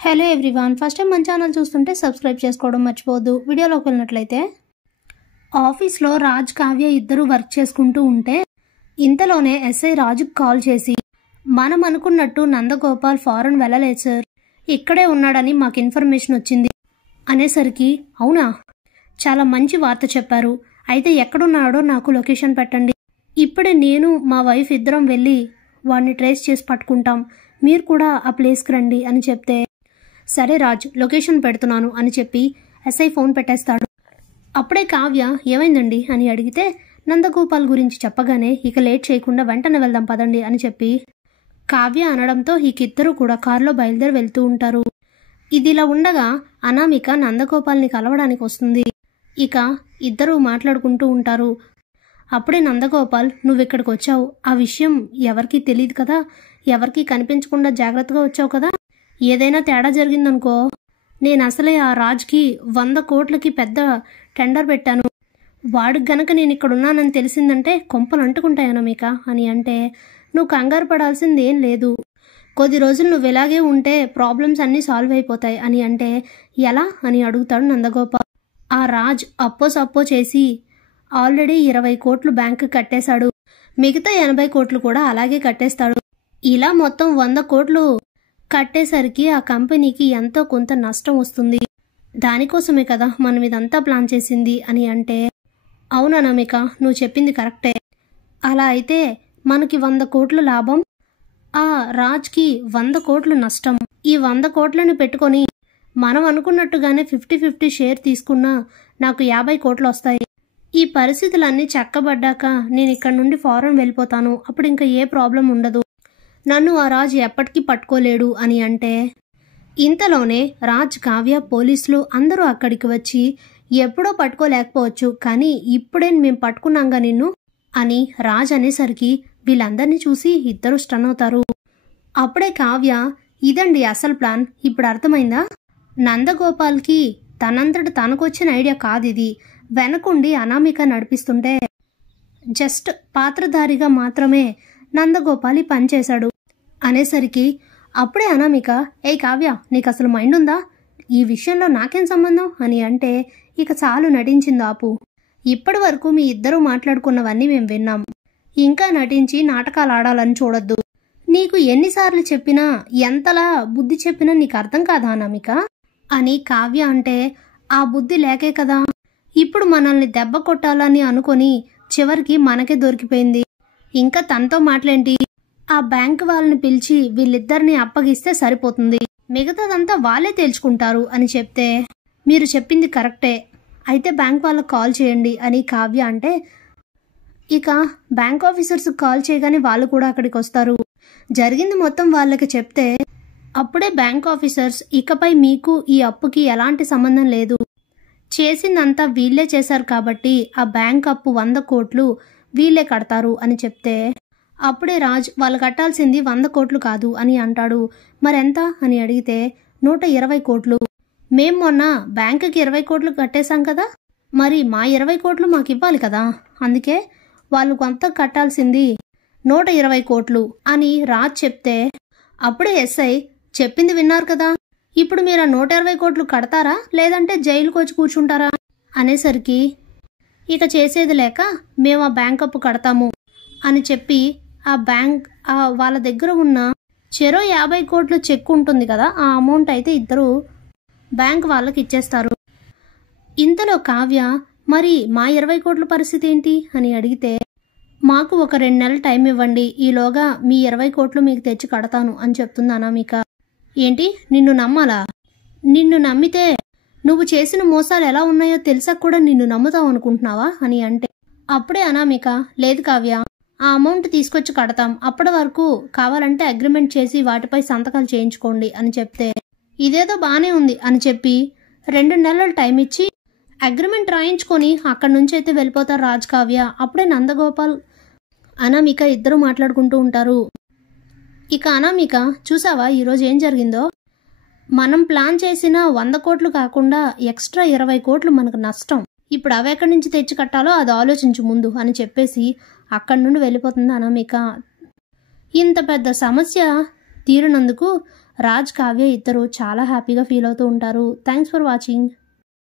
Hello everyone, first time మన channel చూస్తుంటే subscribe చేసుకోవడం మర్చిపోవద్దు. వీడియోలోకి వెళ్ళినట్లయితే ఆఫీస్లో రాజ్ కావ్య ఇద్దరు వర్క్ చేసుకుంటూ ఉంటే ఇంతలోనే ఎస్ఐ రాజుకు కాల్ చేసి మనం అనుకున్నట్టు నందగోపాల్ ఫారెన్ వెళ్ళలేదు సార్, ఇక్కడే ఉన్నాడని మాకు ఇన్ఫర్మేషన్ వచ్చింది అనేసరికి అవునా, చాలా మంచి వార్త చెప్పారు. అయితే ఎక్కడున్నాడో నాకు లొకేషన్ పెట్టండి, ఇప్పుడే నేను మా వైఫ్ ఇద్దరం వెళ్ళి వాడిని ట్రేస్ చేసి పట్టుకుంటాం, మీరు కూడా ఆ ప్లేస్కి రండి అని చెప్తే సరే రాజ్, లొకేషన్ పెడుతున్నాను అని చెప్పి ఎస్ఐ ఫోన్ పెట్టేస్తాడు. అప్పుడే కావ్య ఏమైందండి అని అడిగితే నందగోపాల్ గురించి చెప్పగానే ఇక లేట్ చేయకుండా వెంటనే వెళ్దాం పదండి అని చెప్పి కావ్య అనడంతో ఇద్దరు కూడా కారులో బయలుదేరి వెళ్తూ ఉంటారు. ఇదిలా ఉండగా అనామిక నందగోపాల్ని కలవడానికి వస్తుంది. ఇక ఇద్దరు మాట్లాడుకుంటూ ఉంటారు. అప్పుడే నందగోపాల్, నువ్వు ఇక్కడికి వచ్చావు, ఆ విషయం ఎవరికీ తెలియదు కదా, ఎవరికీ కనిపించకుండా జాగ్రత్తగా వచ్చావు కదా, ఏదైనా తేడా జరిగిందనుకో నేను అసలే ఆ రాజ్కి 100 కోట్లకి పెద్ద టెండర్ పెట్టాను, వాడికి గనక నేను ఇక్కడ ఉన్నానని తెలిసిందంటే కొంపలు అంటుకుంటాయి అనామిక అని అంటే నువ్వు కంగారు పడాల్సింది ఏం లేదు, కొద్ది రోజులు నువ్వు ఇలాగే ఉంటే ప్రాబ్లమ్స్ అన్నీ సాల్వ్ అయిపోతాయి అని అంటే ఎలా అని అడుగుతాడు నందగోపాల్. ఆ రాజ్ అప్పో చేసి ఆల్రెడీ 20 కోట్లు బ్యాంకు కట్టేశాడు, మిగతా 80 కోట్లు కూడా అలాగే కట్టేస్తాడు, ఇలా మొత్తం 100 కోట్లు కట్టేసరికి ఆ కంపెనీకి ఎంతో కొంత నష్టం వస్తుంది, దానికోసమే కదా మనం ఇదంతా ప్లాన్ చేసింది అని అంటే అవుననామిక, నువ్వు చెప్పింది కరెక్టే, అలా అయితే మనకి 100 కోట్ల లాభం, ఆ రాజ్కి 100 కోట్లు నష్టం, ఈ 100 కోట్లను పెట్టుకొని మనం అనుకున్నట్టుగానే 50-50 షేర్ తీసుకున్నా నాకు 50 కోట్లు వస్తాయి, ఈ పరిస్థితులన్నీ చక్కబడ్డాక నేను ఇక్కడ నుండి ఫారెన్ వెళ్ళిపోతాను, అప్పుడు ఇంకా ఏ ప్రాబ్లం ఉండదు, నన్ను ఆ రాజ్ ఎప్పటికీ పట్టుకోలేడు అని అంటే ఇంతలోనే రాజ్, కావ్య, పోలీసులు అందరూ అక్కడికి వచ్చి ఎప్పుడో పట్టుకోలేకపోవచ్చు కానీ ఇప్పుడే మేము పట్టుకున్నాంగా నిన్ను అని రాజ్ అనేసరికి వీళ్ళందరినీ చూసి ఇద్దరు స్టన్ అవుతారు. అప్పుడే కావ్య, ఇదండి అసలు ప్లాన్, ఇప్పుడు అర్థమైందా, నందగోపాల్కి తనంతట తనకొచ్చిన ఐడియా కాదు ఇది, వెనకుండి అనామిక నడిపిస్తుంటే జస్ట్ పాత్రధారిగా మాత్రమే నందగోపాల్ పనిచేశాడు అనేసరికి అప్పుడే అనామిక, ఏ కావ్య నీకు అసలు మైండ్ ఉందా, ఈ విషయంలో నాకేం సంబంధం అని అంటే ఇక చాలు నటించింది ఆపు, ఇప్పటి వరకు మీ ఇద్దరూ మాట్లాడుకున్నవన్నీ మేము విన్నాం, ఇంకా నటించి నాటకాలు ఆడాలని చూడొద్దు, నీకు ఎన్నిసార్లు చెప్పినా ఎంతలా బుద్ధి చెప్పినా నీకు అర్థం కాదా అనామిక అని కావ్య అంటే ఆ బుద్ధి లేకే కదా ఇప్పుడు మనల్ని దెబ్బ కొట్టాలని అనుకొని చివరికి మనకే దొరికిపోయింది, ఇంకా తనతో మాట్లాడి ఆ బ్యాంక్ వాళ్ళని పిలిచి వీళ్ళిద్దరిని అప్పగిస్తే సరిపోతుంది, మిగతాదంతా వాళ్ళే తేల్చుకుంటారు అని చెప్తే మీరు చెప్పింది కరెక్టే, అయితే బ్యాంక్ వాళ్ళకు కాల్ చేయండి అని కావ్య అంటే ఇక బ్యాంక్ ఆఫీసర్స్కి కాల్ చేయగానే వాళ్ళు కూడా అక్కడికి వస్తారు. జరిగింది మొత్తం వాళ్ళకి చెప్తే అప్పుడే బ్యాంక్ ఆఫీసర్స్, ఇకపై మీకు ఈ అప్పుకి ఎలాంటి సంబంధం లేదు, చేసిందంతా వీళ్ళే చేశారు కాబట్టి ఆ బ్యాంక్ అప్పు 100 కోట్లు వీళ్ళే కడతారు అని చెప్తే అప్పుడే రాజ్, వాళ్ళు కట్టాల్సింది 100 కోట్లు కాదు అని అంటాడు. మరెంత అని అడిగితే 120 కోట్లు, మేం మొన్న బ్యాంకుకి 20 కోట్లు కట్టేశాం కదా, మరి మా 20 కోట్లు మాకు ఇవ్వాలి కదా, అందుకే వాళ్ళు కొంత కట్టాల్సింది 120 కోట్లు అని రాజ్ చెప్తే అప్పుడే ఎస్ఐ, చెప్పింది విన్నారు కదా, ఇప్పుడు మీరు ఆ 120 కోట్లు కడతారా లేదంటే జైలుకి వచ్చి కూర్చుంటారా అనేసరికి ఇక చేసేది లేక మేము ఆ బ్యాంక్ అప్పు కడతాము అని చెప్పి ఆ బ్యాంక్ వాళ్ళ దగ్గర ఉన్న చెరో 50 కోట్లు చెక్ ఉంటుంది కదా, ఆ అమౌంట్ అయితే ఇద్దరు బ్యాంక్ వాళ్ళకి ఇచ్చేస్తారు. ఇంతలో కావ్య, మరి మా 20 కోట్ల పరిస్థితి ఏంటి అని అడిగితే మాకు ఒక 2 నెలలు టైం ఇవ్వండి, ఈలోగా మీ 20 కోట్లు మీకు తెచ్చి కడతాను అని చెప్తుంది అనామిక. ఏంటి, నిన్ను నమ్మాలా, నిన్ను నమ్మితే నువ్వు చేసిన మోసాలు ఎలా ఉన్నాయో తెలిసాక కూడా నిన్ను నమ్ముతావు అనుకుంటున్నావా అని అంటే అప్పుడే అనామిక, లేదు కావ్య, ఆ అమౌంట్ తీసుకొచ్చి కడతాం, అప్పటి వరకు కావాలంటే అగ్రిమెంట్ చేసి వాటిపై సంతకాలు చేయించుకోండి అని చెప్తే ఇదేదో బానే ఉంది అని చెప్పి 2 నెలలు టైం ఇచ్చి అగ్రిమెంట్ రాయించుకొని అక్కడి నుంచి అయితే వెళ్ళిపోతారు రాజ్, కావ్య. అప్పుడే నందగోపాల్, అనామిక ఇద్దరు మాట్లాడుకుంటూ ఉంటారు. ఇక అనామిక, చూసావా ఈరోజు ఏం జరిగిందో, మనం ప్లాన్ చేసిన 100 కోట్లు కాకుండా ఎక్స్ట్రా 20 కోట్లు మనకు నష్టం, ఇప్పుడు అవి ఎక్కడి నుంచి తెచ్చి కట్టాలో అది ఆలోచించు ముందు అని చెప్పేసి అక్కడి నుండి వెళ్ళిపోతుంది అనామిక. ఇంత పెద్ద సమస్య తీరినందుకు రాజ్ కావ్య ఇద్దరు చాలా హ్యాపీగా ఫీల్ అవుతూ ఉంటారు. Thanks for watching.